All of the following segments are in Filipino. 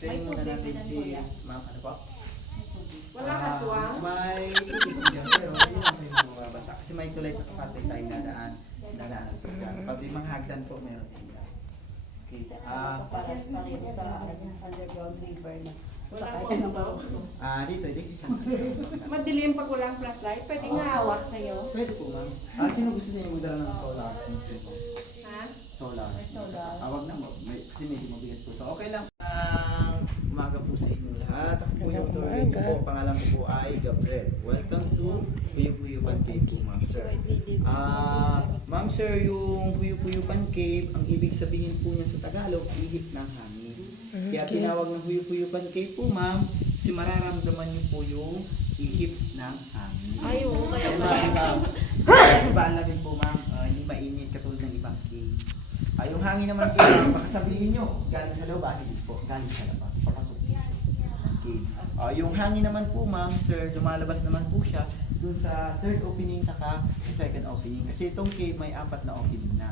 Tingnan muna natin si ma'am, ano po? Wala kaswang? May tubig dyan, pero yun ang rin bumabasa. Kasi may tulay sa kapatid tayong dadaan sa dyan. Pag may mga hagdan po, meron din yan. Okay. Paras pa rin sa underground river na. Wala po. Dito. Madilim pag walang flashlight, pwede nga hawak sa'yo. Pwede po, ma'am. Sino gusto niya yung magdala ng solar? Ha? Solar. Solar. Wag na, kasi medyo mabigat po. So, okay lang. Umaga po sa inyo lahat. Ako po yung tour leader po. Pangalan ko po ay Gabriel. Welcome to Huyupuyupan Cave po, ma'am sir. Ma'am sir, yung Huyupuyupan Cave, ang ibig sabihin po niya sa Tagalog, ihip ng hangin. Kaya tinawag ng Huyupuyupan Cave po, ma'am, kasi mararamdaman niyo po yung ihip ng hangin. Ay, oo, kaya Iba ang lamig po, ma'am. Hindi mainit katulad ng ibang cave. Yung hangin naman po, baka sabihin nyo, galing sa loob, hindi po, galing sa labas, papasok ng cave. Yung hangin naman po, ma'am, sir, lumalabas naman po siya dun sa third opening saka sa second opening. Kasi itong cave may 4 na opening na.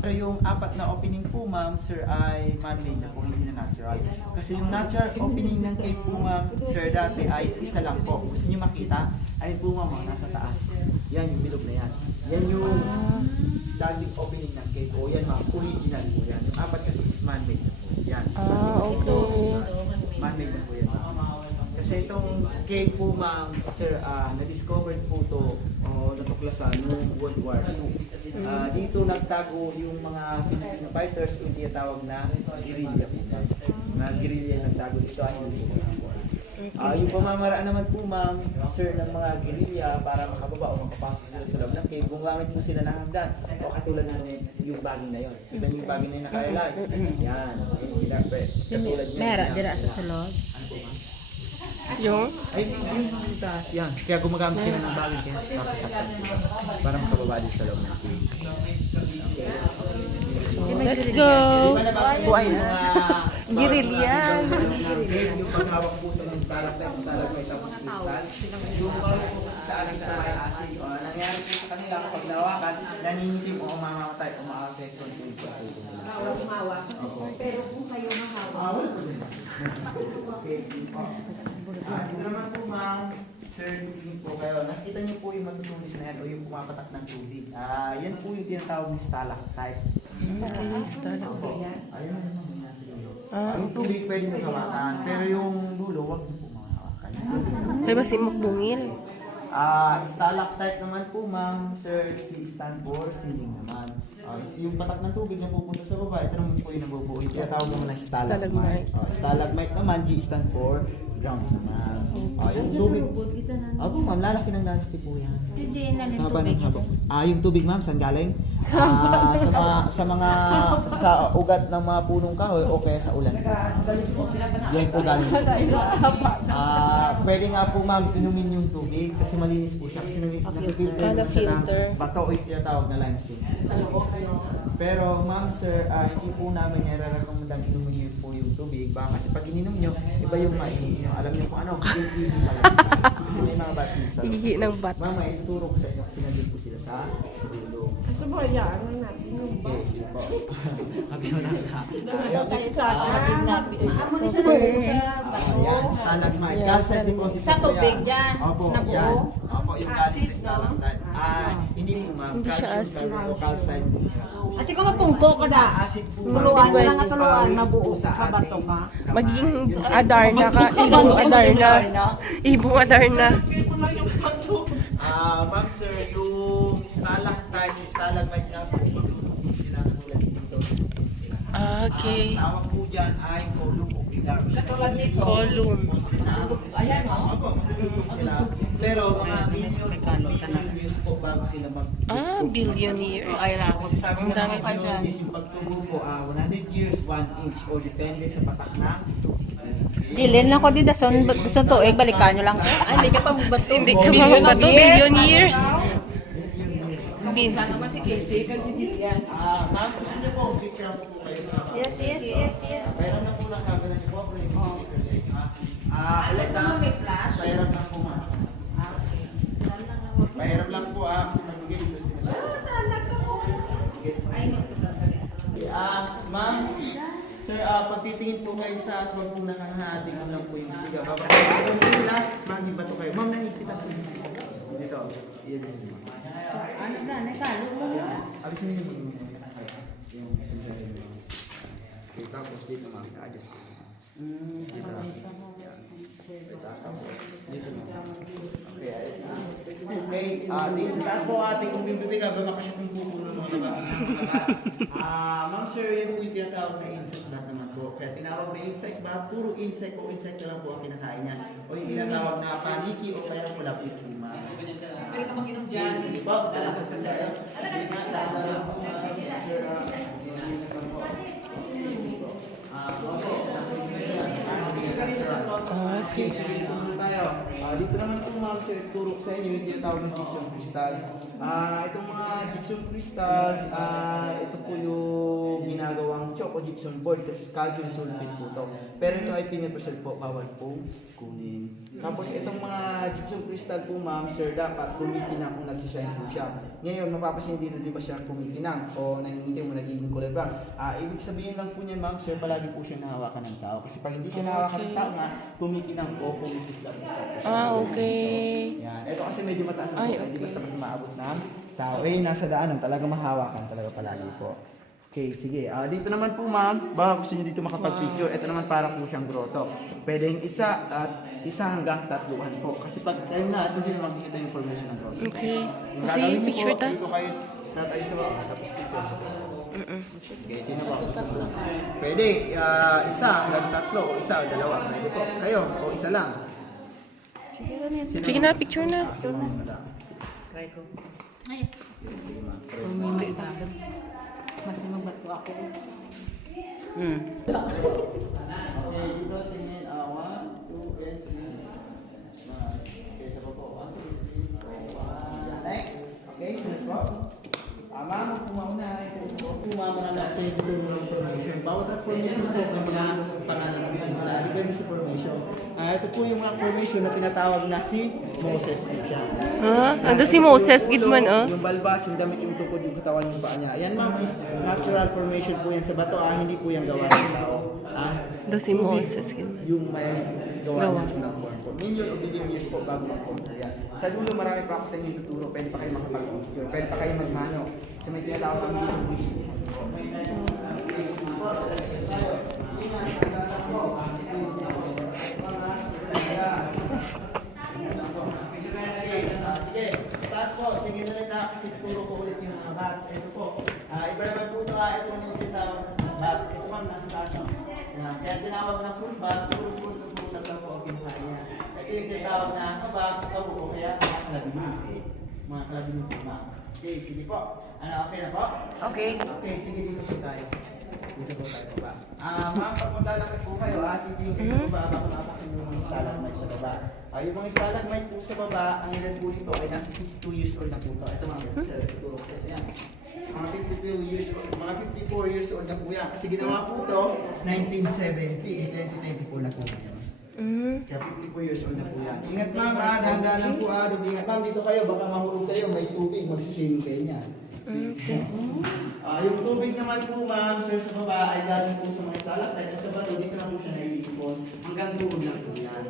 Pero yung 4 na opening po, ma'am, sir, ay man-made na po, hindi na natural. Kasi yung natural opening ng cave po, ma'am, sir, dati ay isa lang po. Gusto nyo makita? Ayun po, ma'am, nasa taas. Yan, yung bilog na yan. Yan yung dating opening ng cave. O yan, ma'am, original po yan. Yung 4 kasi is man-made na po. Yan. Okay. Man-made na po yan, ma'am. Kasi itong cave po, ma'am, sir, na-discovered po to o natuklasan noong World War II. Dito nagtago yung mga Filipino fighters, yung tinatawag na guerrilla po. Na guerrilla nagtago dito ay yung yung pamamaraan naman po, ma'am, sir, ng mga guerrilla para makababa o makapasok sila sa loob ng cave, gumamit po sila ng hagdan o katulad ng yung baging na yun. Kita niyo yung baging na yun nakailag. Yan. Katulad niya. Meron, dira sa sulod. Ano po, ma'am? Yung? Ay, yung taas. Yan. Kaya gumagamit sila ng bagay kaya papasaktan para makababa din sa loob ng cave. Let's go! Buhay na. Guerrilla. Yung paghawak po sa mga stalactite, stalagmite, tapos crystal. Yung palo po sa aling may acid. Nangyari po sa kanila kapag nawakan, naninitim o mamamatay o ma-affect po yung pagkakulo nila. humawak. Pero kung sa'yo mahawak. Wala po sila. Okay, sige po. Dito naman po, ma'am, sir, tingin po kayo. Nakita niyo po yung matutulis na yan o yung pumapatak ng tubig. Yan po yung tinatawag ng stalactite. Stalactite. Ayun naman yung nasa dulo. Yung tubig pwede nyo hawakan, pero yung dulo, wag nyo po mahawakan. May ba si Mukbungil? Stalactite naman po, ma'am, sir, si stand for ceiling naman. Yung patak ng tubig na pupunta sa baba, ito naman po yung nabubuo. Yung tinatawag naman na stalagmite. Stalagmite naman, G stand for ground naman. Yung tubig. Opo, ma'am, lalaki ng lalaki po yan. Hindi na yung Haba tubig ng haba. ito. Yung tubig, ma'am, saan galing? Sa ugat ng mga punong kahoy o kaya sa ulan. Yan po galing. Pwede nga po, ma'am, inumin yung tubig kasi malinis po siya. Kasi nag-filter na siya ng filter. bato o yung tinatawag na limestone. Pero, ma'am, sir, hindi po namin nire-recommendang inumin niyo po yung tubig. Baka kasi pag ininom nyo, iba yung mainom nyo. Alam niyo kung ano, yung ihi pala. Kasi may mga bats sa loob. Hihi ng bats. Ma'am, ituturo ko sa inyo kasi nandun po sila sa dulo. Sa baya, ano natin? Okay, sige po. Okay, wala na. Tayo sa Okay. Yan, stalagmite. Calcite deposit Sa tubig yan. dyan, Opo, na buo? yan. Opo, yung galing sa stalagmite. Hindi po, ma'am. Hindi siya Calcium acid. o calcite po niya. At ikaw mapungko ka da. Acid po. Tuluan na lang Pwede at tuluan na pawis buo po sa ka bato ating ka. kamay. Magiging Adarna ka. Ibong Adarna. Ibong Adarna. Ma'am sir, yung stalactite, stalagmite nga po, magtutugtog sila katulad dito. Okay. Tawag po dyan ay column o pilar. Column. Ayan o. Opo, magtutugtog sila. Pero mga billion years po bago sila mag Billion years. Kasi sabi Ang nga dami ng pa mga dyan. geologists, yung pagtubo po, 100 years, 1 inch, o depende sa patak ng Dilin ako di dason gusto to balikan nyo lang. Hindi ka pa magbato. Hindi ka pa magbato. Billion years. Naman si Casey, kasi si Jillian. Ma'am, gusto niyo po, picture po kayo na. Yes. Pairam na po ng camera niyo po, pero yung picture sa inyo. Ulit Gusto mo may flash? Pairam lang po, ma'am. Pairam lang po, kasi magbigay dito sila. Saan nagka po? Sige. Ay, may sugat. Ma'am, sir, pag titingin po kayo sa taas, wag po nakahati ko lang po yung bibig. Babakasin po nila, ma'am, di ba to kayo? Ma'am, nakikita po yung dito. I-adjust mo. Ano na, nakalo mo na. Alisin niyo yung sumsari mo. Okay, tapos dito ma'am, adjust po. Dito. Dito ma'am. Okay, ayos na. Okay, dito sa taas po ating kung bibig, babakasyon yung buko ng mga labas. Ma'am sir, yan po yung tinatawag na insect bat naman po. Kaya tinawag na insect bat, puro insect o insect lang po ang kinakain yan. O yung tinatawag na paniki o kaya kulapit po ma'am. Pwede ka mag-inom dyan. Sige po, talagas ka sa'yo. Sige nga, dahil po Okay, sige po muna tayo. Dito naman po ma'am sir, turo sa inyo yung tinatawag na gypsum crystals. Itong mga gypsum crystals, ito po yung ginagawang chalk o gypsum board kasi calcium sulfate po to. Pero ito ay pinipreserve po, bawal po kunin. Tapos itong mga gypsum crystal po ma'am sir, dapat kumikinang kung nagsishine po siya. Ngayon, mapapasin dito di ba siya kumikinang o nangingitim mo nagiging kulay brown. Ibig sabihin lang po niya ma'am sir, palagi po siya nahawakan ng tao. Kasi pag hindi siya nahawakan ng tao nga, kumikinang o kumikislam po siya. Okay. Yan. Ito kasi medyo mataas na po, Ay, hindi okay. basta maabot ng tao. Nasa daanan, talaga mahawakan talaga palagi po. Okay, sige. Dito naman po ma'am, baka gusto niyo dito makapag-picture. Ito naman parang po siyang grotto. Pwedeng isa at isa hanggang tatluhan po. Kasi pag tayo na, ito din makikita yung formation ng grotto. Okay. Yung Kasi gagawin niyo picture po, ta. dito kayo tatayo sa baba, tapos picture. Okay, sino ba? Pwede, isa hanggang tatlo, o isa o dalawa. Pwede po. Kayo, o isa lang. Sige na, picture na. Sige ma'am, wala. Try ko. Sige ma'am. Hindi sa akin. Mas mabato ako. Okay, dito tingin. 1, 2, and 3. Okay, sa baba. 1, 2, 3, 4. Next. Okay, sunod po. Ma'am, pumauna. Pumauna na sa ito ng formation. Bawat ang formation po ng mga pangalan ng mga depende sa formation. Ito po yung mga formation na tinatawag na si Moses po siya. Ha? Ando si Moses, Gidman, oh. Yung balbas, yung damit, yung tukod, yung katawan, yung paa niya. Yan ma'am is natural formation po yan sa bato. Hindi po yung gawa ng tao. Ando si Moses, Gidman. Yung may gawa Gawa. niya ng form po. Million o billion years po bago mag-form po yan. Sa dulo marami pa ako sa inyo tuturo. Pwede pa kayo makapag-picture. Pwede pa kayo magmano. Kasi may tinatawag kami dito. Sige, sa taas po, tingin ulit kasi turo ko ulit yung mga bats. Ito po, iba naman po ito, ito naman yung tinatawag na bat. Ito ma'am, nasa taas mo. Kaya tinawag na full bat, puro fruit sa prutas lang po ang kinuha niya. Ito yung tinatawag na kabag, kabuko, kaya mga kalabinin. Mga kalabinin po ma'am. Okay, sige po. Okay na po? Okay. Okay, sige, dito po tayo. Dito po tayo baba. Ma'am, pag maglalakad po kayo, titingin kayo sa baba, baka mapakin yung mga stalagmite sa baba. Yung mga stalagmite po sa baba, ang ilan po dito ay nasa 52 years old na po ito. Ito mga sir, tuturo ko ito yan. Mga 52 years old, mga 54 years old na po yan. Kasi ginawa po ito, 1970, 2024 na po yan. Kaya 54 years old na po yan. Ingat ma'am, dahan-dahan lang po. Ingat ma'am, dito kayo, baka mahulog kayo, may tubig, mag-swimming kayo niyan. Yung tubig naman po ma'am, sir, sa baba ay galing po sa mga stalactite at sa bato, dito na po siya naiipon. Hanggang doon lang po yan.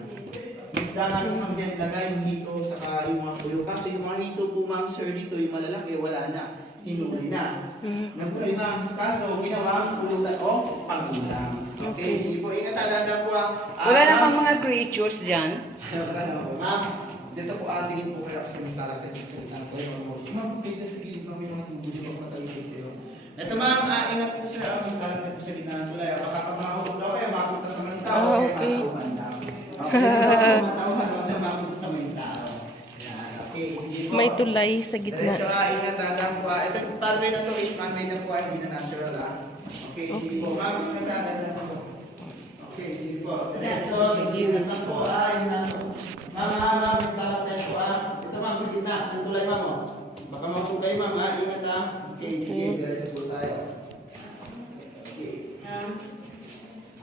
Isda nga po ma'am dyan, lagay yung hito, saka yung mga puyo. Kasi yung mga hito po ma'am, sir, dito yung malalaki, wala na. Hinuli na. Nagbuhay ma'am, kaso ginawa ang pulutan o panggulang. Okay, sige po, ingat talaga po Wala na pang mga creatures dyan. Ma'am, dito po tingin po kayo kasi may stalactite sa gitna po. Ma'am, dito sa gilid ma'am yung mga tubig yung matalik kayo. Ito ma'am, ingat po sila may stalactite po sa gitna ng tulay. Baka pag makahulog daw kayo, mapunta sa mga tao. Okay. Mapunta sa mga tao. Okay, sige po. May tulay sa gitna. Diretso ingat dadang po. Ito yung parway na to is man-made na po hindi na natural Okay, sige po ma'am, ingat dadang po. Okay, sige po. Diretso, ingat lang po Ma'am, stalactite po Ito ma'am, sa gitna, ng tulay ma'am Baka mapugay ma'am ingat Okay, sige, diretso po tayo. Okay.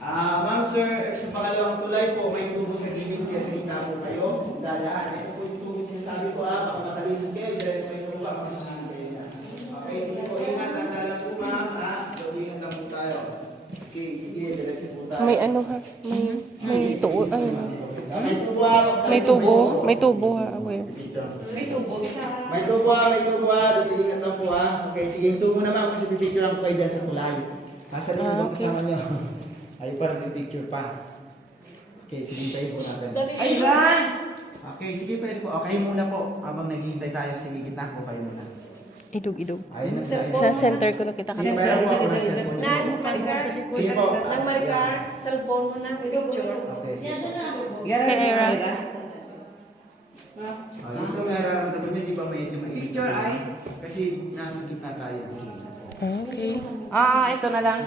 Ma'am sir, sa pangalawang tulay po, may tubo sa gilid kaya sa gitna po kayo. Dadaan. Ito po yung tubo sinasabi ko baka matalisod kayo, diretso kayo sa baba, makasanahan kayo na. Okay, sige po, ingat. Tandaan po ma'am So, ingat lang po tayo. Okay, sige, ano ha, may tubo, ay, May tubo ako sa may tubo ha, aware. May tubo sa... May tubo Ingat lang po ha. Okay, sige, yung tubo naman kasi pipicture lang po kayo dyan sa kulay. Nasa din yung Okay. kasama nyo. Ay, parang pipicture pa. Okay, sige, tayo po natin. Ay, Ran! Okay, sige, pwede po. Okay muna po. Habang naghihintay tayo, sige, gitna po kayo muna. Idog. Ayun na Sa center ko na kita Sige, ka. meron po ako ng cellphone. Maricar. Sige po. Maricar, cellphone mo na, picture. Okay, sige po. Kay Era. Dito may nararamdaman niyo, di ba medyo mainit? Picture ay? Kasi nasa gitna tayo. Okay. Ito na lang.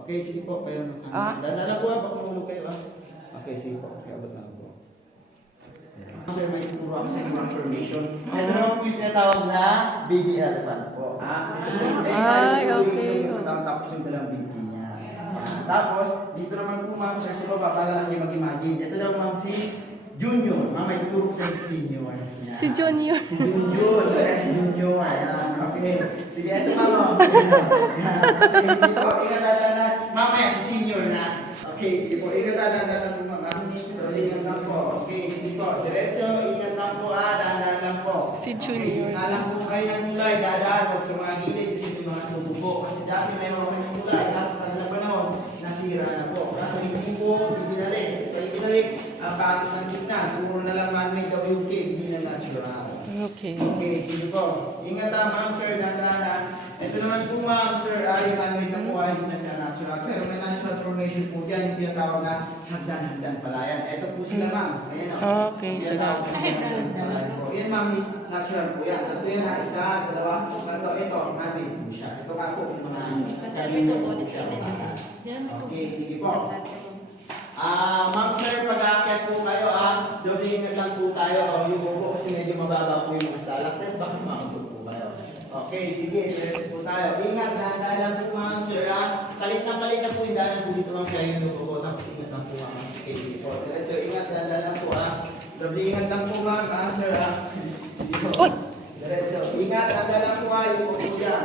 Okay, sige po. Kayo Dala po baka mahulog kayo Okay, sige po. Okay, abot na po. Sir, may turo ako sa inyong information. Ito naman po yung tinatawag na baby elephant po. Ay, okay. Tapos yung dalang binti niya. Tapos, dito naman po ma'am, sir, sa baba, para lang kayo mag-imagine. Ito daw ma'am si Junior. Ma'am, may tuturo ko sa si Senior. Yan. Si Junior. Si Junior. Si Junior. Ayan. Okay. Sige, ito ma'am. Okay, sige po. Ingat na. Mamaya, si Senior na. Okay, sige po. Ingat na po mga. Ingat lang po. Okay, sige po. Diretso, ingat lang po. Dahan lang po. Si Okay, Junior. nalang po kayo ng mulay. Dahan, huwag sa mga gilid. Kasi may mga tutubo. Kasi dati may mga mulay. Kaso na panahon, nasira na po. Kaso hindi po ibinalik. Kasi pag ibinalik, ang bakit ng gitna. Puro na lang man-made WK, hindi na natural. Okay. Okay, sige po. Ingat ma'am, sir, dahan. Ito naman po ma'am, sir, ay man-made na po ay hindi na siya natural. Pero may natural formation po dyan, yung tinatawag na hagdan-hagdan palayan. Ito po sila ma'am. Ayan o. Okay, Tinatawag na hagdan-hagdan po. Yan ma'am, is natural po yan. Ito yan na isa, dalawa, ito, man-made po siya. Ito ka po, yung mga Okay, sige po. Ma'am sir, pag-aakyat po kayo, doble ingat lang po tayo. Yung po kasi medyo mababa po yung mga salak. Pero bakit maabot po kayo? Okay, sige, diretso po tayo. Ingat, dahan lang po ma'am sir. Palit na po yung dahan po dito ma'am. Kaya yung lupo po. Tapos ingat lang po ma'am. Okay, sige po. Diretso, ingat, dahan lang po Doble ingat lang po ma'am, sir. Sige po. Uy! Diretso, ingat, dahan lang po yung lupo po dyan.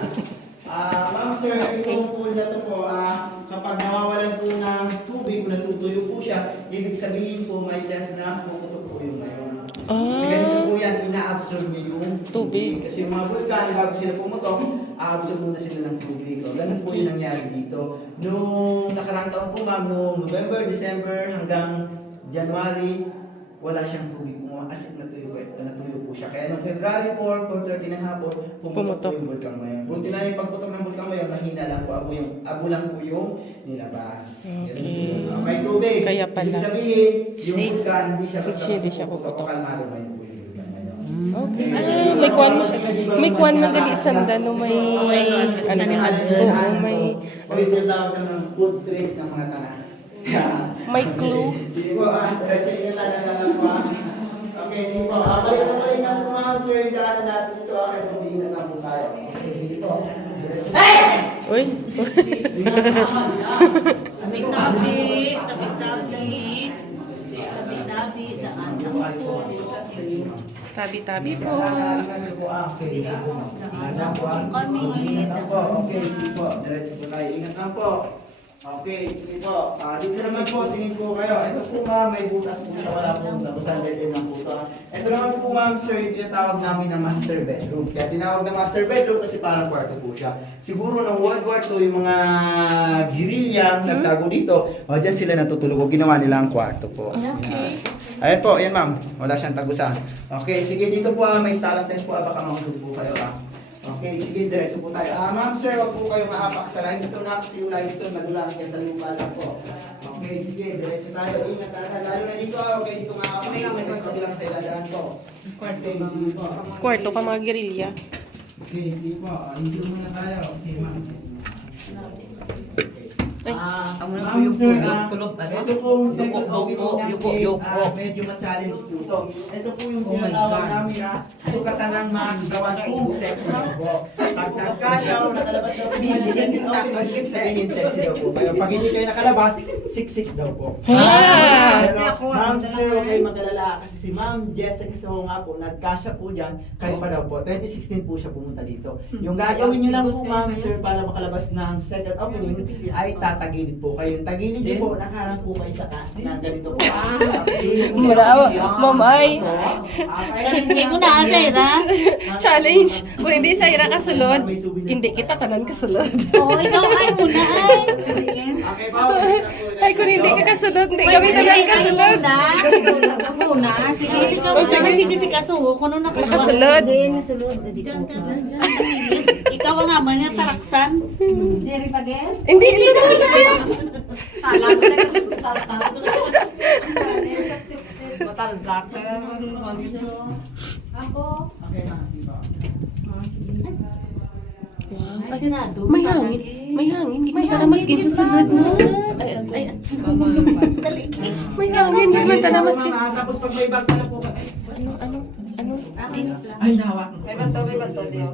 Ma'am sir, itong pool na to po, kapag nawawalan po ng tubig, natutuyo po siya, ibig sabihin po may chance na puputok po yung ngayon. Kasi ganito po yan, ina-absorb niyo yung Tubig. Kasi yung mga vulkan, bago sila pumutok, a-absorb muna sila ng tubig. Ganun po yung nangyari dito. Noong nakarang taon po ma'am, noong November, December, hanggang January, wala siyang tubig po. As in, natuyo po siya. Kaya noong February 4, 4:30 ng hapon, pumutok po yung vulkan ngayon. Buti na yung pagputok ng vulkan ngayon, mahina lang po, abo lang po yung nilabas. Ganun po yun. May tubig. Kaya pala. Ibig sabihin, yung vulkan, hindi siya Hindi siya puputok. Kalmado na yung vulkan ngayon. Okay. May kwan na gali sanda no may ano oo, may O yung tinatawag ng food trip ng mga tanga. may clue. Sige po, diretso ingatan na lang po. Okay, sige po. Balik na po mga sir, yung daanan natin dito. Kaya mag-iingat lang po tayo. Okay, sige po. Diretso. Uy. Tabi-tabi po. Okay, sige po. Diretso po tayo. Ingat lang po. Okay, sige po. Dito naman po, tingin po kayo. Ito po ma'am, may butas po siya. Wala po tapusan din lang po ito. Ito naman po ma'am, sir, yung tinatawag namin na master bedroom. Kaya tinawag na master bedroom kasi parang kwarto po siya. Siguro ng World War II, yung mga guerrilla nagtago dito, dyan sila natutulog. O ginawa nila ang kwarto po. Okay. Ayan po, ayan ma'am. Wala siyang tagusan. Okay, sige dito po may stalactites po. Baka mahulog po kayo Okay, sige, diretso po tayo. Ma'am, sir, wag po kayo maapak sa limestone na kasi yung limestone nadulas kaya sa lupa lang po. Okay, sige, diretso tayo. Ingat talaga. Lalo na dito, okay, dito maapak. May kabilang sa iladaan po. Okay, sige po. Kwarto ka mga gerilya. Okay, sige po. Hindi muna tayo. Okay, ma'am. Ay. Ma'am, sir, ito pong second opening ng cave, medyo ma-challenge po ito. Ito po yung tinatawag namin na sukatan ng mga gawan kung sexy daw po. Pag nagkasya o nakalabas daw po, ibig sabihin sexy daw po. Pag hindi kayo nakalabas, siksik daw po. Pero, ma'am, sir, huwag kayo mag-alala kasi si Ma'am Jessica Soho nga po, nagkasya po dyan, kayo pa daw po. 2016 po siya pumunta dito. Yung gagawin nyo lang po, ma'am, sir, para makalabas ng second opening, ay tatagilid po kayo. Yung tagilid nyo po, nakaharang po kayo sa na ganito po. Mamay. Hindi ko na Saira. Challenge. Kung hindi sa ira kasulod, hindi kita tanan kasulod. Oo, ikaw ay muna ay. Okay, bawal na po. Ay, kung hindi ka kasulod, hindi kami tanan kasulod. Muna, sige. Ikaw na si Jessica Soho, kuno na Nakasulod. nasulod. Ikaw ang ama niya, taraksan. Diri pa din? Hindi, ito na sabi. Matalbak. Ako. Okay, ma'am, sige po. Wow. Ay, sinado. May hangin. May hangin. Hindi ka na maskin sa sunod mo. Ay, may hangin. Hindi ka na maskin. Tapos pag may bag pala po kayo. Ano? Ay, nahawak. May banto, Dio.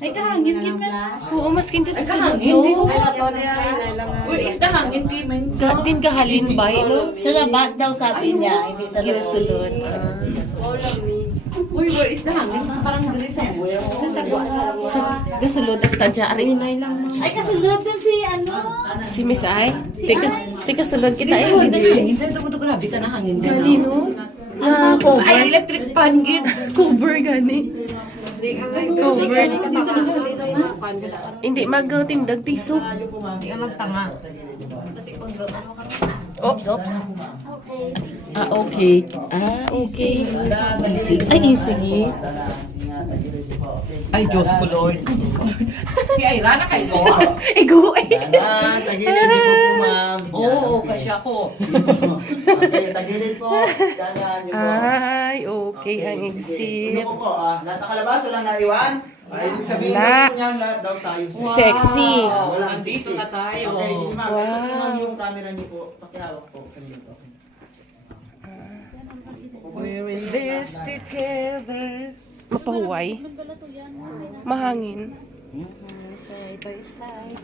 Ay, kahangin, Kimen. Oo, maskin ka sa sunod mo. May banto, Dio. Ay, lang. Where is the hangin, Kimen? Din kahalin ba no? Sa labas daw sabi niya, hindi sa loob. Kasulod. Uy, where is the hangin? Parang diri sa buhay. Sa kasulod, astadya. Ari. Ay, kasulod din si ano? Si Miss Ay. Teka, sulod kita eh. Hindi, ito grabe ka na hangin dyan. Gani no? Na cover. Ay, electric fan, gid. Cover gani. Hindi ka Cover. mag Hindi magtindag tiso. Hindi ka magtanga. Oops. Okay. Okay. Easy. Ay, easy. Ay, Diyos ko, Lord. Si Ira na kayo. Ego eh. Tagilid niyo po, ma'am. Oo, kasi ako. Okay, tagilid po. Ganyan niyo po. Ay, okay. Ang Sige. exit. Ano po po, lahat nakalabas, walang naiwan. Ibig sabihin Wala. daw po niyan, lahat daw tayo. Sexy. Walang Nandito sexy. na tayo. Okay, sige ma'am. Wow. Ito po ma'am yung camera niyo po. Pakihawak po. Kanino po. We will this together. Mapahuway. Mahangin. Side by side.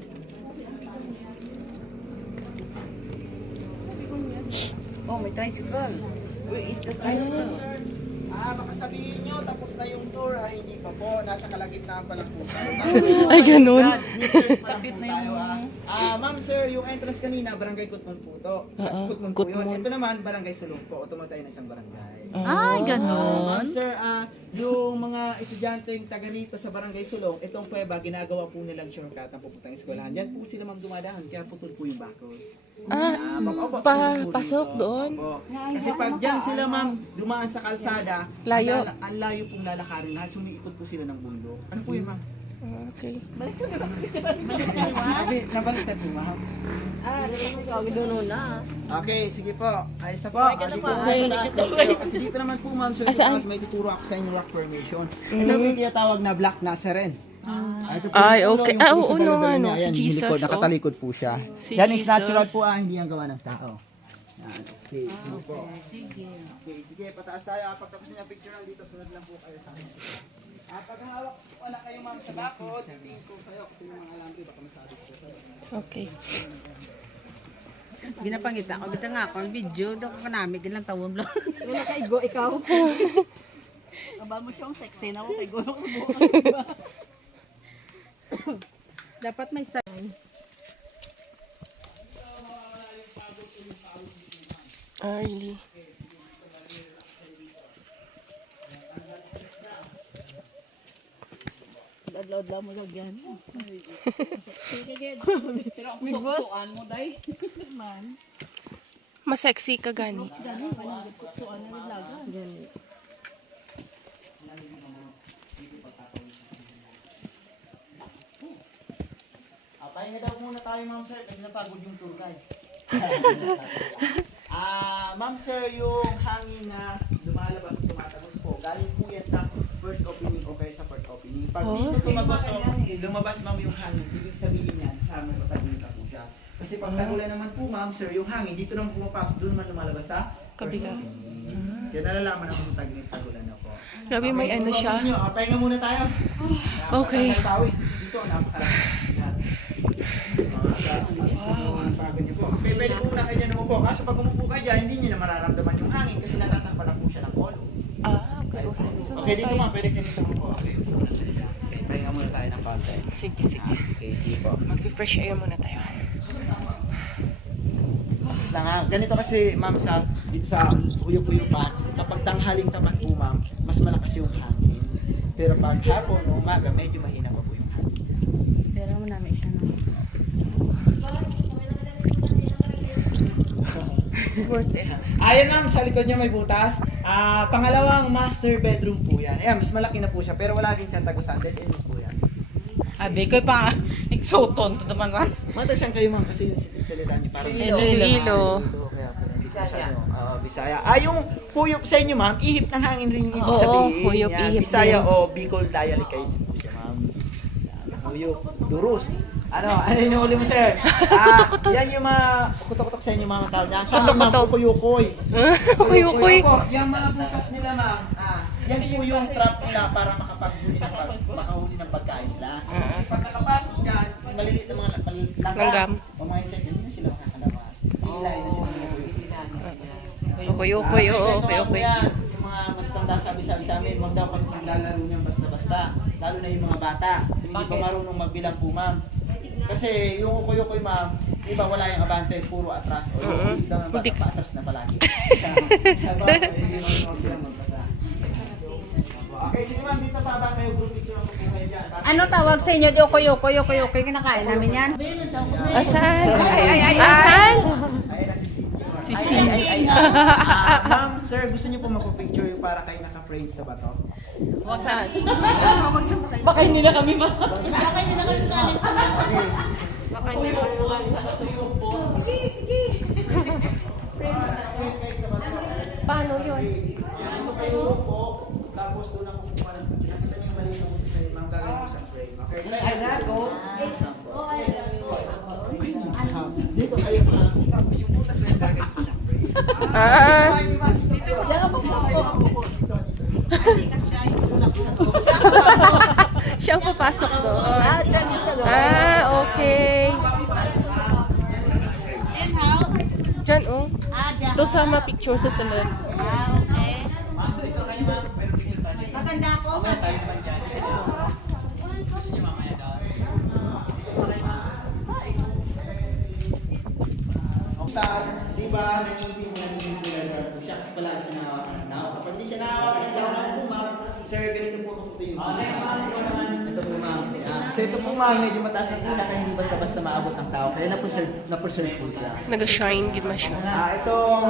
Oh, may tricycle. Where is the tricycle? Baka sabihin nyo, tapos na yung tour. Hindi pa po. Nasa kalagitnaan pa lang po. Ay, ganun. Sakit na yung... ma'am sir, yung entrance kanina, barangay Kutmon po to. Kutmon po yun. Kutmon. Ito naman, barangay Sulong po. Tumatay na isang barangay. Ay, ganon. Ma'am sir, yung mga estudyanteng taga rito sa barangay Sulong, itong kuweba, ginagawa po nilang shortcut ang pupuntang eskwelahan. Yan po sila ma'am dumadahan, kaya putol po yung bakod. Pasok doon. Opo. Kasi pag dyan sila ma'am dumaan sa kalsada, Layo. ang layo pong lalakarin na sumiikot po sila ng bundok. Ano po yun ma'am? Okay. Nabaliktad po ma'am. Kami doon na. Okay, sige po. Ayos na po. Kasi dito naman po ma'am, sir, Saan? may tuturo ako sa inyo rock formation. Ito po yung tinatawag na Black Nazarene. Ito po Ay, yung okay. yung po Oo, sa dalawa no, niya. Ayan, si yung Jesus, likod, nakatalikod po siya. Si Yan is Jesus. natural po, hindi ang gawa ng tao. Yan, okay, sige po. Okay, sige, pataas tayo. Pagkapos niya picture lang dito, sunod lang po kayo sa akin. Pag hawak po na kayo ma'am sa bakod, tingin po kayo kasi yung mga alambi, baka masabit po kayo. Okay. Ginapangita ko. Bita nga ako. Ang video. Doon ko kanami. Ilang taon lang. Wala ka igo, ikaw. Aba mo siyang sexy na mo kay Golo. Dapat may sign. Early. Adlaw-adlaw mo lang yan. Pero ang puso-pusoan mo, day. Mas sexy ka gani. Pahinga daw muna tayo ma'am sir kasi napagod yung tour guide. Ma'am sir, yung hangin na lumalabas at tumatagos po, galing po yan sa first opening o kaya sa part opening. Pag dito lumabas ma'am yung hangin, ibig sabihin yan, sa mga patagulita po siya. Kasi pag tagulan naman po ma'am, sir, yung hangin, dito naman pumapasok, doon naman lumalabas sa Kabila. first opening. Kaya nalalaman naman yung tagulan na po. Grabe, may ano so, siya. gusto nyo, pahinga muna tayo. Okay. Napakatanggal pawis kasi dito, napakarami. Yan. Pagod nyo po. Okay, pwede po muna kayo dyan umupo. Kaso pag umupo kayo dyan, hindi nyo na mararamdaman yung hangin kasi natatakpan na po siya ng kolo. Okay. Okay, dito ma'am, pwede kayo dito umupo. Okay, pahinga muna tayo ng konti. Sige. Okay, sige po. Mag-fresh air muna tayo. Tapos lang ha. Ganito kasi ma'am dito sa Huyop-Huyupan, kapag tanghaling tapat po ma'am, mas malakas yung hangin. Pero pag hapon o umaga, medyo mahina pa po yung hangin. Pero mo namin siya no. Worth it. Ayan ma'am, sa likod niya may butas. Pangalawang master bedroom po yan. Ayan, mas malaki na po siya, pero wala din siyang tagusan. Dead end po yan. Abi ko pa. Exoton to naman ran. Matagsan kayo ma'am kasi yung salita niyo parang Iloilo. Kaya po Bisaya. Bisaya. Yung Huyop sa inyo ma'am, ihip ng hangin rin ibig Oo, sabihin. Huyop, Yan, ihip Bisaya din. o Bicol dialect kayo po siya ma'am. Yan, Huyop, Durus. Ano yung huli mo sir? Kutok-kutok. Yan yung mga kutok-kutok sa inyo mga tao dyan. Sa amin ma'am, Kutok-kutok. kukuyukoy. Kuy. Opo, yung mga butas nila ma'am, yan po yung trap nila para makahuli ng pagkain nila. Kasi pag nakapasok dyan, yung maliliit na mga Langgam. langgam, o mga insect, hindi na sila makakalabas. Hilahin na sila mga Kuy. Yan, yung mga magtanda sabi-sabi sa amin, huwag daw kami maglalaro niyan basta-basta. Lalo na yung mga bata. Hindi pa marunong magbilang po ma'am. Kasi yung kuyo-kuy ma'am, iba wala yung abante, puro atras. O yung daw ng bata, pa-atras na palagi. Kaya bakit hindi marunong magbilang magbasa. Okay, sige ma'am, dito pa ba kayo group picture ang kayo dyan? Ano tawag sa inyo? Okoy, kinakain namin yan. Asan? Asan? Ayun na si Cindy. Si Cindy. Ma'am, sir, gusto niyo po magpa-picture yung para kayo naka-frame sa bato? Saan? Baka hindi na kami ma. Okay. Baka hindi pa Paano yun? Dito kayo po, tapos doon ako kukuha ng picture. Nakita niyo yung maliit na butis na yun, ma'am, gagawin ko sa frame. Okay? Ay, nago! Dito kayo pa, tapos yung butas na yun, gagawin ko sa frame. Dito, yan ang pagpapako. Dito. Siyang papasok doon. Diyan sa loob. Okay. Diyan, oh. Doon sama picture sa sunod. Dito kayo ma'am, pero picture tayo dito. Maganda ako. Mamaya tayo naman dyan. Gusto niyo mamaya doon? Oktal, di ba naging lifeguard po siya kasi palagi siya nahawakan ng tao. Kapag hindi siya nahawakan ng tao na po ma'am, sir, ganito po kaputo yung ito po ma'am. Kasi ito po ma'am, medyo mataas na sila kaya hindi basta-basta maabot ng tao. Kaya na-preserve po siya. Nag-shine, gid man siya. Itong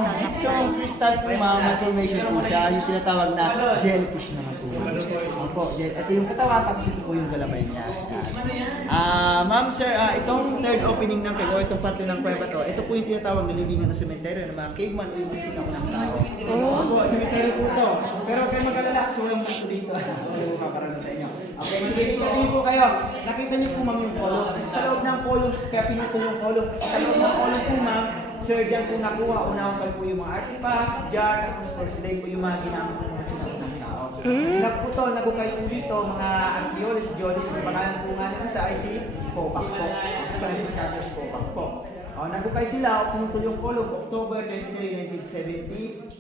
crystal po ma'am, may formation po siya. Yung sinatawag na jellyfish naman po. Opo, ito yung katawan, tapos ito po yung galabay niya. Ma'am sir, itong third opening ng cave, o itong parte ng kuweba to, ito po yung tinatawag na libingan ng sementeryo ng mga caveman o yung bisita ko ng tao. Opo, sementeryo po to. Pero kayo mag-alala, kasi walang mga dito. So, paparano sa inyo. Okay, sige, dito rin po kayo. Nakita niyo po ma'am yung kolong. Kasi sa loob ng kolong, kaya pinutol yung kolong. Kasi sa loob ng kolong po ma'am, sir, dyan po nakuha. Unahan po yung mga artifacts, jar, tapos porcelain po yung mga ginamit ng mga sinapos ng tao. Po to, nagukay po dito, mga archaeologists, geologists, yung pangalan po nga nila sa IC, Popak po. Si Francis Catchers Popak po. Nagukay sila, pinutol yung kolong, October 23,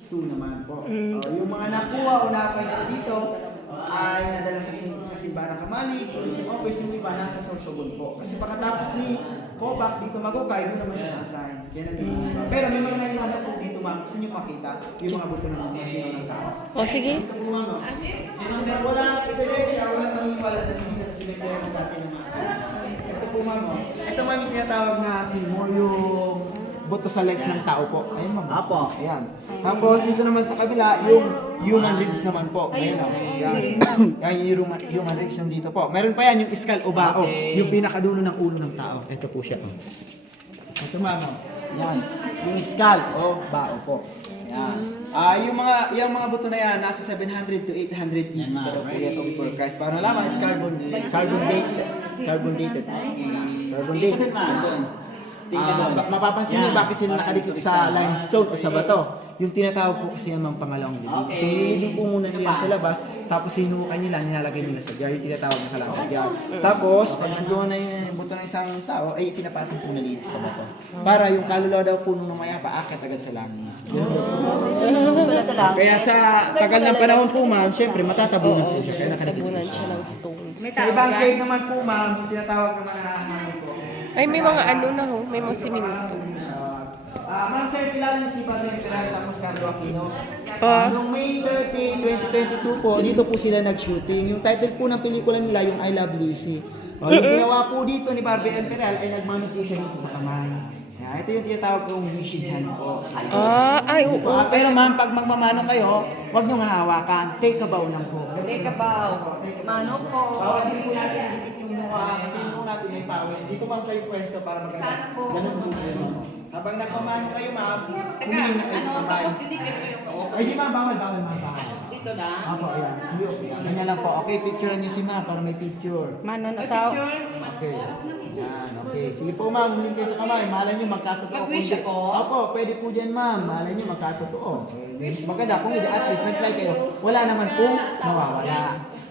1972 naman po. Yung mga nakuha o nakakay nila dito, ay nadala sa Simbarang Kamali, Tourism Office, yung iba nasa Sorsogon po. Kasi pagkatapos ni Popak dito magukay, doon naman siya na-assign. Yan ang dito. Pero may mga nailangan po dito ma'am, gusto nyo makita yung mga buto ng mga sino ng tao. O, sige. Ito po ma'am, no? Wala ebidensya, wala maniniwala na dito sa cemetery ng dati ng mga ito po ma'am, no? Ito ma'am yung tinatawag na tumor, yung buto sa legs ng tao po. Ayun ma'am. Apo. Ayan. Tapos dito naman sa kabila, yung human ribs naman po. Ayun o. Yan. Yan yung human ribs yung dito po. Meron pa yan yung skull o bao. Yung pinakadulo ng ulo ng tao. Ito po siya. Ito ma'am. Yan. Yung skull o bao po. Yan. Yung mga buto na yan, nasa 700 to 800 BC pa daw po yan o before Christ. Para nalaman, is carbon dated. Carbon dated. Mapapansin niyo bakit sila nakadikit sa limestone o sa bato. Yung tinatawag po kasi yung mga pangalawang libing. Kasi nililibing po muna nila sa labas, tapos sinuhukay nila, nilalagay nila sa jar. Yung tinatawag na kalangkang jar. Tapos, pag nandoon na yung buto ng isang tao, ay pinapatong po na dito sa bato. Para yung kaluluwa daw po nung maya paakit agad sa langit. Kaya sa tagal ng panahon po ma'am, syempre matatabunan po siya. Kaya nakadikit po Tabunan siya. siya ng stones. Sa ibang cave naman po ma'am, tinatawag naman na hangin po. Ay, may mga ano na ho, may mga siminto. Ma'am sir, kilala niyo si Padre Emperal tapos Carlo Aquino. Ah. Noong May 30, 2022 po, dito po sila nag-shooting. Yung title po ng pelikula nila, yung I Love Lucy. Yung ginawa po dito ni Padre Emperal ay nagmano po siya dito sa kamay. Ito yung tinatawag kong wishing hand po. Ay, oo. Pero ma'am, pag magmamano kayo, huwag nyo nga hawakan. Take a bow lang po. Take a bow. Mano po. Bawal din po natin dikit yung mukha kasi yung mukha natin may pawis. Dito ma'am kayo pwesto para maganda. Ganun po kayo. Habang nagmamano kayo ma'am, humingin na kayo sa kamay. Ay di ma'am, bawal ma'am. Dito na. Apo, ayan. Ganyan lang po. Okay, picturean niyo si ma'am para may picture. Mano na sa... Okay. Yan, okay. Sige po ma'am, humingin kayo sa kamay. Malay niyo magkatotoo. Mag-wish ako? Opo, pwede po dyan ma'am. Malay niyo magkatotoo. Mas maganda kung hindi, at least nag-try kayo. Wala naman po mawawala.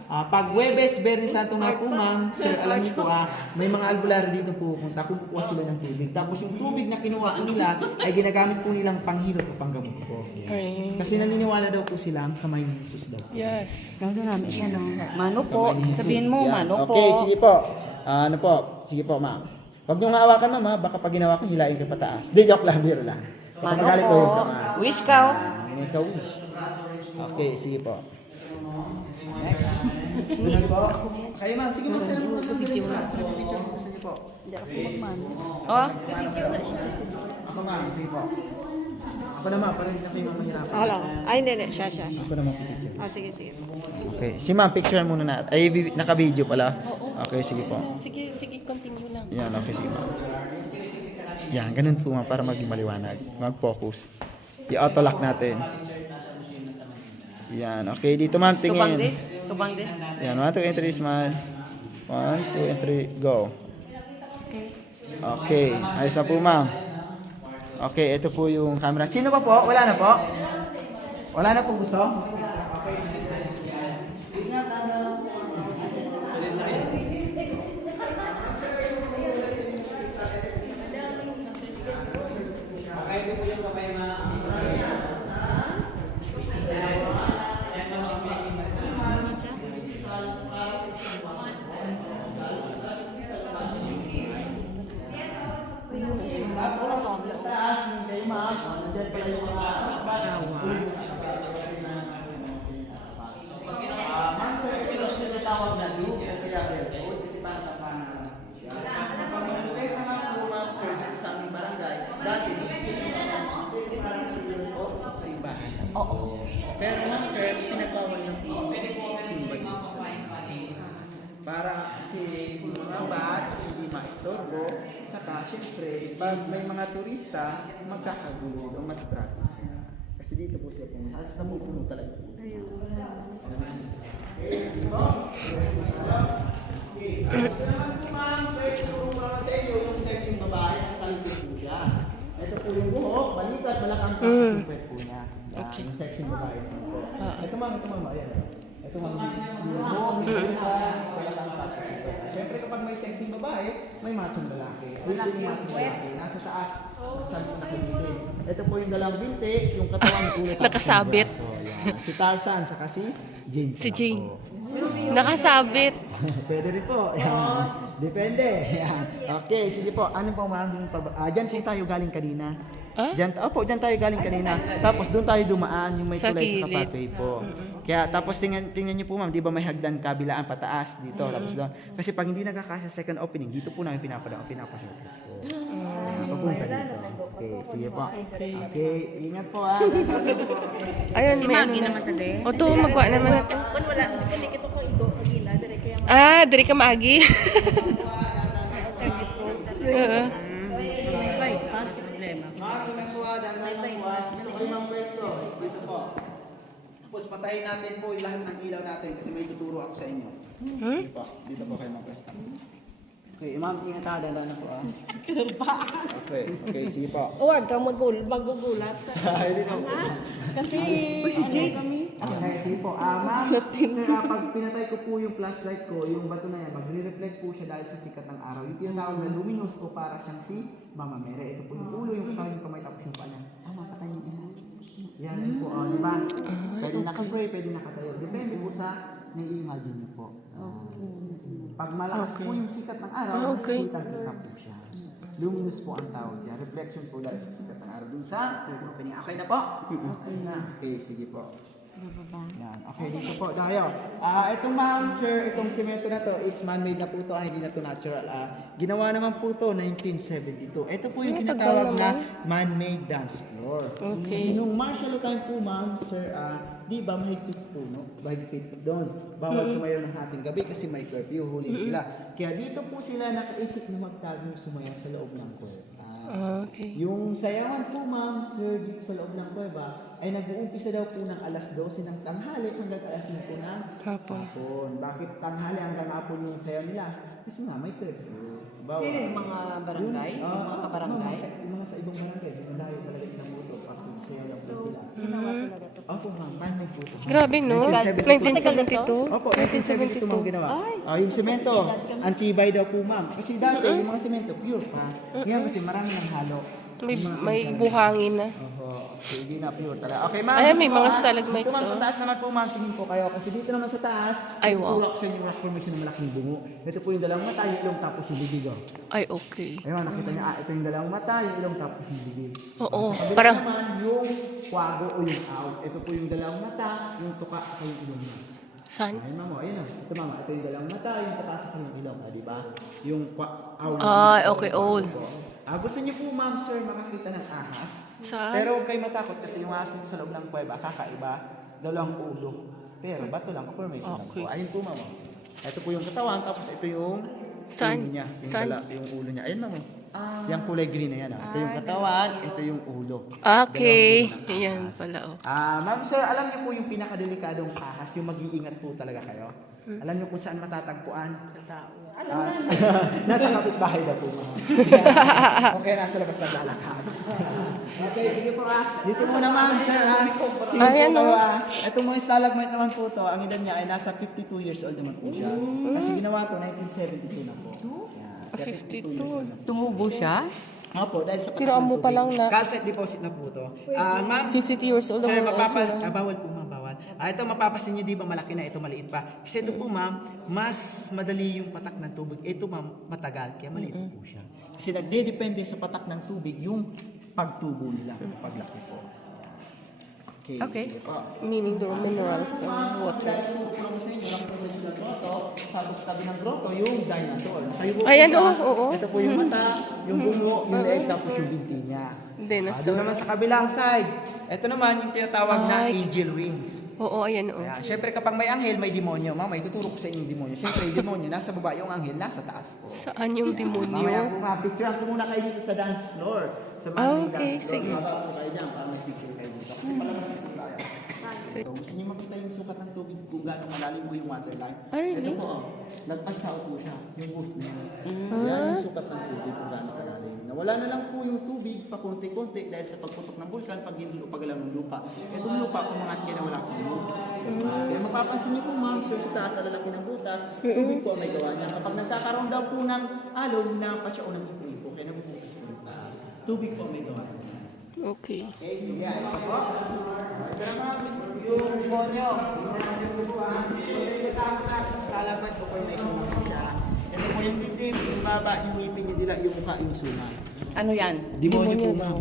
Pag Webes, Bernie Santo nga po ma'am, sir, alam niyo po may mga albularyo dito po punta, kukuha sila ng tubig. Tapos yung tubig na kinuha po nila ay ginagamit po nilang panghilot o panggamot po. Ay. Kasi naniniwala daw po sila ang kamay ni Jesus daw. Yes. Gawin namin siya ng mano po. Kamay ni Jesus. Sabihin mo, Yan. mano po. Okay, sige po. Ano po? Sige po ma'am. Huwag niyong hawakan ma'am ha, baka pag ginawa ko hilain ka pataas. Di, joke lang, biro lang. Baka Mano magalit po. ko yung kamay. Wish ka. May ka-wish. Okay, sige po. Next. Sunod po. Kayo ma'am, sige po. Picture po sa inyo po. Oh. Ako ma'am, sige po. Ako naman, parang hindi na kayo mamahirapan. Ako lang. Ay, hindi. Siya. Ako naman picture. Oh, sige. Okay, si ma'am, picture muna natin. Ay, naka-video pala. Okay, sige po. Sige, continue lang. Yan, okay, sige ma'am. Yan, ganun po ma'am, para maging maliwanag. Mag-focus. I-auto-lock natin. Yan, okay. Dito ma'am, Tubang di. tingin. Tubang di. Yan, 1, 2, and 3, smile. 1, 2, and 3, go. Okay, ayos na po ma'am. Okay, ito po yung camera. Sino pa po? Wala na po? Wala na po gusto? Okay, sige. Ingat, Oo. Pero ma'am sir, pinagbawal na po simba dito sa para kasi mga bats hindi maistorbo, saka syempre pag may mga turista magkakagulo o matatratos. Kasi dito po siya pumunta. Tapos namupuno talaga. Ito naman po ma'am, sir, ituro para sa iyo yung sexing babae, ang talito po siya. Ito po yung buhok, balikat, balakang tapos yung pet po niya. Okay. Yung sexing babae po. Ito ma'am, ayan. Ito ma'am, yung buhok, balikat, balakang tapos yung pet. Siyempre kapag may sexing babae, may machong lalaki. Ito yung machong lalaki, nasa taas, sabi ko nakalitin. Ito po yung dalawang binti, yung katawan ulit. Nakasabit. Si Tarzan, saka si Jane. Si Jane. Nakasabit. Pwede rin po. Yan. Depende. Yan. Okay, sige po. Ano po ma'am? Diyan po tayo galing kanina. Diyan tayo galing kanina. Tapos doon tayo dumaan, yung may Sa tulay sa gilid. kapatid po. Kaya tapos tingnan niyo po ma'am, 'di ba may hagdan kabilaan pataas dito, tapos doon. Kasi pag hindi nagkakasya second opening, dito po namin pinapasok po. Papunta dito. Okay, sige po. Okay, ingat po ah. Ayun, may ano na. O to, magwa naman na to. Kung wala, hindi kito ko ito. Agila, dire kaya Diri ka maagi. Oo. may bypass problema. Ma'am, ingat po ah, dandan lang po ah. Dito kayo ma'am pwesto. Dito po. Tapos patayin natin po yung lahat ng ilaw natin kasi may tuturo ako sa inyo. Dito po kayo ma'am pwesto. Okay, ma'am, ingat ka, dahan na po ah. Okay, sige po. Huwag kang magugulat. Hindi po. Kasi, kami. Okay, sige po. Ma'am, sir, pag pinatay ko po yung flashlight ko, yung bato na yan, magre-reflect po siya dahil sa sikat ng araw. Yung tinatawag na luminous ko para siyang si Mama Mere. Ito po yung ulo, yung katawin yung kamay, tapos yung pala. Makatay yung ina. Yan po, di ba? Pwede nakapray, pwede nakatayo. Depende po sa nai-imagine niyo po. Pag malakas po yung sikat ng araw, kita po siya. Luminous po ang tawag niya. Reflection po dahil sa sikat ng araw. Dun sa third opening. Okay na po? Okay na. Okay, sige po. Yan. Okay, dito po tayo. Itong ma'am, sir, itong semento na to is man-made na po to. Hindi na to natural. Ginawa naman po to 1972. Ito po yung tinatawag na man-made dance floor. Okay. Kasi nung martial law time po, ma'am, sir, di ba mahigpit po, no? Mahigpit po doon. Bawal sumayaw ng hating gabi kasi may curfew, huli sila. Kaya dito po sila nakaisip na magtagong sumayaw sa loob ng kuweba. Okay. Yung sayawan po, ma'am, sir, dito sa loob ng kuweba ay nag-uumpisa daw po ng alas 12 ng tanghali hanggang alas 5 ng hapon. Bakit tanghali hanggang hapon yung sayaw nila? Kasi nga may curfew. Bawal. Sino yung mga barangay? Yung mga kabarangay? Yung mga sa ibang barangay, dinadayo talaga ng moto. Bakit sayaw lang po sila. Ginawa talaga to. Opo, ma'am, man-made po ito. Grabe, no? 1972? Opo, 1972 ma'am ginawa. Yung semento, antibay daw po ma'am. Kasi dati, yung mga semento, pure pa. Ngayon kasi marami ng halo. May buhangin na. Oho, sige na, pure talaga. Okay ma'am. Ayan, may dito mga po, stalagmites, Dito ma'am, sa oh. taas naman po ma'am, tingin po kayo. Kasi dito naman sa taas, Ay, wow. tutulak sa inyo rock formation ng malaking bungo. Ito po yung dalawang mata, yung ilong tapos yung bibig. Oh. Ay, okay. Ayun, nakita niya, ito yung dalawang mata, yung ilong tapos yung bibig. Oo, Sa kabila parang- naman, yung kwago o yung out. Ito po yung dalawang mata, yung tuka sa yung ilong niya. Saan? Ay, mama, ayun ah. Ito mama, ito yung dalawang mata, yung tuka sa yung ilong, di ba? Yung out. Okay, all. Gusto niyo po, ma'am, sir, makakita ng ahas. Saan? Pero huwag kayo matakot kasi yung ahas dito sa loob ng kuweba, kakaiba, dalawang ulo. Pero bato lang, formation lang Okay. po. Ayun po, ma'am. Ito po yung katawan, tapos ito yung Saan? ulo niya. Yung, Saan? yung ulo niya. Ayun, ma'am. Yung kulay green na yan. Ito yung katawan, ito yung ulo. Okay. Dalawang ulo ng Ayan ahas. pala, oh. Ma'am, sir, alam niyo po yung pinakadelikadong ahas, yung mag-iingat po talaga kayo. Alam niyo kung saan matatagpuan? Sa tao. Nasa kapitbahay na po, ma'am. Okay, nasa labas na lalakad. Okay, sige po Dito muna, ma'am, sir. Ayan, oh. Itong mga stalagmite naman po to, ang edad niya ay nasa 52 years old naman po siya. Kasi ginawa to 1972 na po. Yan, kaya 52 years old na po. Tumubo siya? Opo, dahil sa Pero amo pa lang na- calcite deposit na po to. Ma'am, 52 years old sir, ang mga bawal po ma'am, bawal. Ito mapapasin niyo, di ba malaki na, ito maliit pa. Kasi ito po ma'am, mas madali yung patak ng tubig. Ito ma'am, matagal, kaya maliit po siya. Kasi nagde-depende sa patak ng tubig yung pagtubo nila, paglaki po. Okay. Sige po. Meaning the minerals ng water. Tulong sa inyo, nakita mo yung grotto, tapos tabi ng grotto, yung dinosaur. Nakayuko po Ayan, siya. oo. Ito po yung mata, yung bungo, yung leeg, tapos yung binti niya. Dinosaur. Doon naman sa kabilang side, ito naman yung tinatawag na Ay. angel wings. Oo, ayan, oh. Kaya, syempre kapag may anghel, may demonyo. Mama, ituturo ko sa inyo yung demonyo. Syempre, yung demonyo, nasa baba, yung anghel, nasa taas po. Saan yung Mamaya demonyo? po picture ko muna kayo dito sa dance floor. Sa Okay, dance floor. sige. Baba po kayo dyan para may picture kayo dito. Kasi palabas po tayo. So, gusto niyo makita yung sukat ng tubig kung gano'ng malalim po yung water line. Ay, Ito really? po, lagpas tao po siya. Yung boot niya. Yan yung sukat ng tubig kung gano'ng kalalim. Nawala na lang po yung tubig pa konti-konti dahil sa pagputok ng bulkan pag hindi pagalaw ng lupa. Itong lupa, kumangat kaya na wala pong lupa. Kaya mapapansin niyo po ma'am, sir, sa taas, lalaki ng butas, tubig po ang may gawa niya. Kapag nagkakaroon daw po ng alon, hinampas siya o nag-ipuin po, kaya nabubukas po yung taas. Tubig po ang may gawa niya. Okay. Okay, sige, ayos na po. Ito naman, yung demonyo. Tingnan niyo po ha. Kung may matama sa stalagmite po, may sumak po siya. Ito po yung dibdib, yung baba, yung ngipin, yung dila, yung mukha, yung sunga. Ano yan? Demonyo po Demonyo ma'am.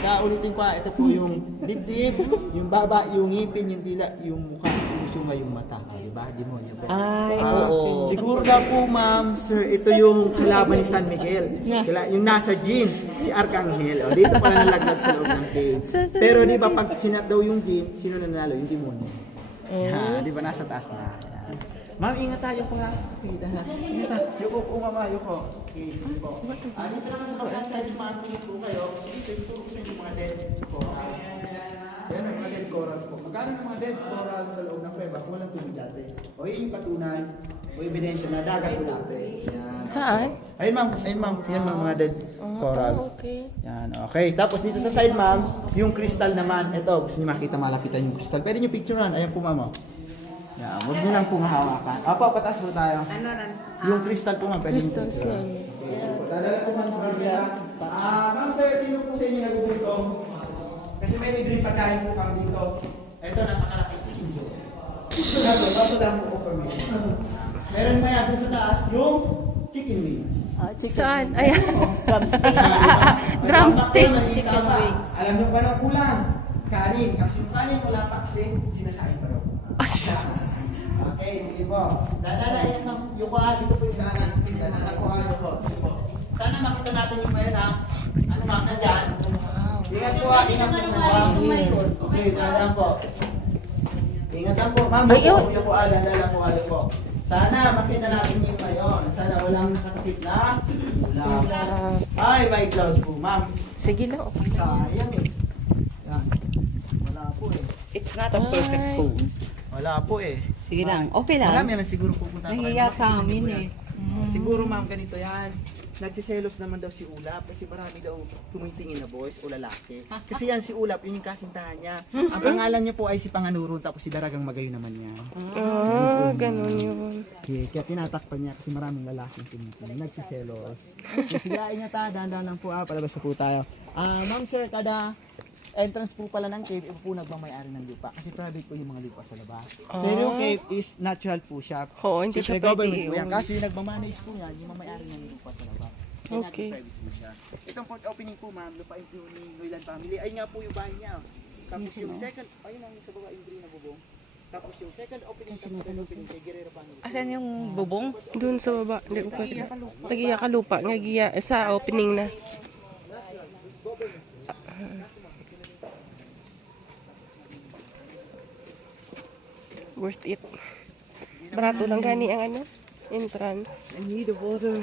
Ulitin ko ito po yung dibdib, yung baba, yung ngipin, yung dila, yung mukha, yung sunga, yung mata. Diba? Demonyo po. Ay, Oo. Siguro daw po ma'am, sir, ito yung kalaban ni San Miguel. Yung nasa gin, si Arcangel. O, dito pala nalaglag sa loob ng cave. Pero di ba pag sinat daw yung gin, sino nanalo? Yung demonyo. Di ba nasa taas na? Yan. Ma'am, ingat tayo po ha. Okay, dahan. Ingat tayo. Yuko po mama, yuko. Okay, sige po. Dito naman sa kabilang side, yung mga tingin po kayo. Kasi dito, ituturo ko sa inyo mga dead po. Yan ang mga dead corals po. Magkano ng mga dead corals sa loob ng kuweba kung walang tubig dati? O yun yung patunay o ebidensya na dagat po dati. Yan. Saan? Ayun ma'am, yan mga dead corals. Okay. Yan, okay. Tapos dito sa side ma'am, yung crystal naman, ito, gusto niyo makita malapitan yung crystal. Pwede niyo picturean, ayan po ma'am. Oh. Yan, huwag niyo lang pong hawakan. Apo, pataas po tayo. Yung crystal po ma'am, pwede niyo Crystals picturean. yan. Dadala po ma'am sa kabila. Ma'am sir, sino po sa inyo nagugutom? Kasi may libreng pagkain po kami dito. Ito, napakalaki chicken joe. Bago lang po confirmation. Meron pa yan dun sa taas yung chicken wings. Saan? Ayan. Drumstick. Drumstick. Chicken wings. Alam niyo ba na kulang? Kanin. Kasi yung kanin wala pa kasi sinasain pa daw. Okay, sige po. Dadalayan ng yung dito po yung daanan. Dadala po kayo po. Sige po. Sana makita natin yung mayon ha. Ano ma'am, nandyan? Ingat po ha, ingat po sa okay, dadaan po. Ingat lang po, ma'am. Ayun. Yung po, dadala po kayo po. Sana makita natin yung mayon. Sana walang nakatakip na ulam. Ay, may gloves po, ma'am. Sige lang. Okay. Sayang eh. Yan. Wala po eh. It's not a perfect Ay. phone. Wala po eh. Sige lang, okay Marami lang. na siguro pupunta pa kayo. Nahiya sa Makikita niyo amin po eh. yan. Siguro ma'am, ganito yan. Nagsiselos naman daw si Ulap kasi marami daw tumitingin na boys o lalaki. Kasi yan si Ulap, yun yung kasintahan niya. Ang pangalan niya po ay si Panganurun tapos si Daragang Magayo naman niya. Ganun yun. Okay, kaya tinatakpan niya kasi maraming lalaking tumitingin. Nagsiselos. Kasi niya ta, dahan-dahan lang po palabas na po tayo. Ma'am sir, kada entrance po pala ng cave, iba po nagmamayari ng lupa. Kasi private po yung mga lupa sa labas. Pero yung cave is natural po siya. Oo, hindi siya Siyempre, government pwede po yan. yun. Kaso yung nagmamanage po yan, yung mamayari ng lupa sa labas. Kaya Okay. natin private po siya. Itong port opening po ma'am, lupain po ni Noylan family. Ay nga po yung bahay niya. Tapos yung second, ayun ang sa baba yung green na bubong. Tapos yung second opening, kay Guerrero family. Asan yung bubong? Doon sa baba. Hindi ko pwede. Tagiya ka lupa. Nga giya. Sa opening na. Worth it. Barato lang gani ang ano? Entrance. I need a water.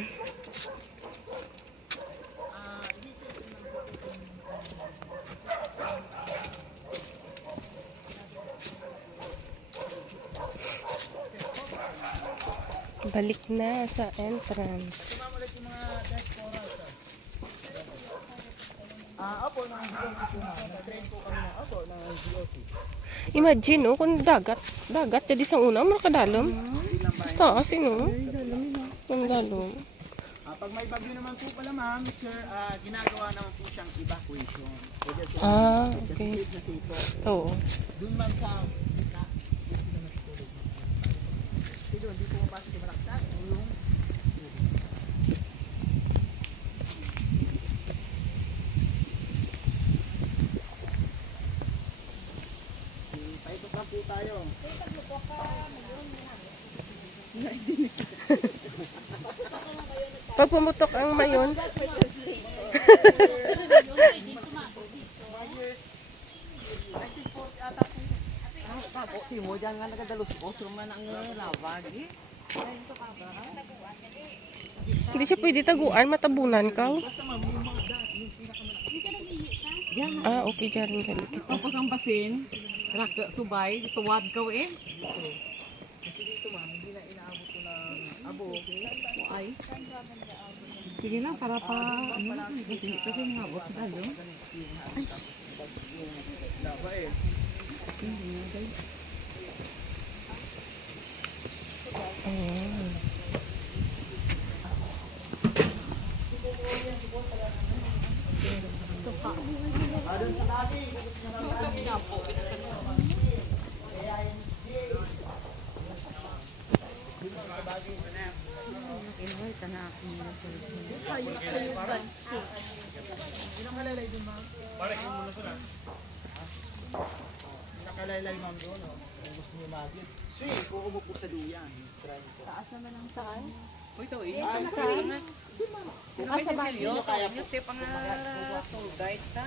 Balik na sa entrance. Opo, ng GOC po ma'am. Nag-train po kami ng opo, ng GOC. Imagine, no, kung dagat. Dagat, jadi sa una, makadalam. Basta, kasi, no? Ang dalom. Pag may bagyo naman po pala ma'am, sir, ginagawa naman po siyang evacuation. Pwede po. Okay. Kasi safe na safe po. Oo. Doon ma'am sa gitna, dito naman sa tulog. Kasi doon, di po mapasok yung malaksak. Yung paikot lang po tayo. Pag pumutok ang mayon, Timo, dyan nga nakadalos ko. Suman ang lavagi. hindi siya pwede taguan, matabunan ka. Okay, dyan rin kalikit. Tapos ang basin, raka, subay, tuwad ka eh. Kasi dito ma'am, hindi na inaabot ko ng abo. Ay. Sige lang, para pa, ano, kasi nangabot sa talo. Laba eh. Doon sa lagi. Nakalaylay ma'am doon, oh. Kung gusto niyo magin. Swing, kukubo po sa duyan. Try po. Taas naman ang saan? O ito, sino may Cecilio? Yung tip ang tour guide ka.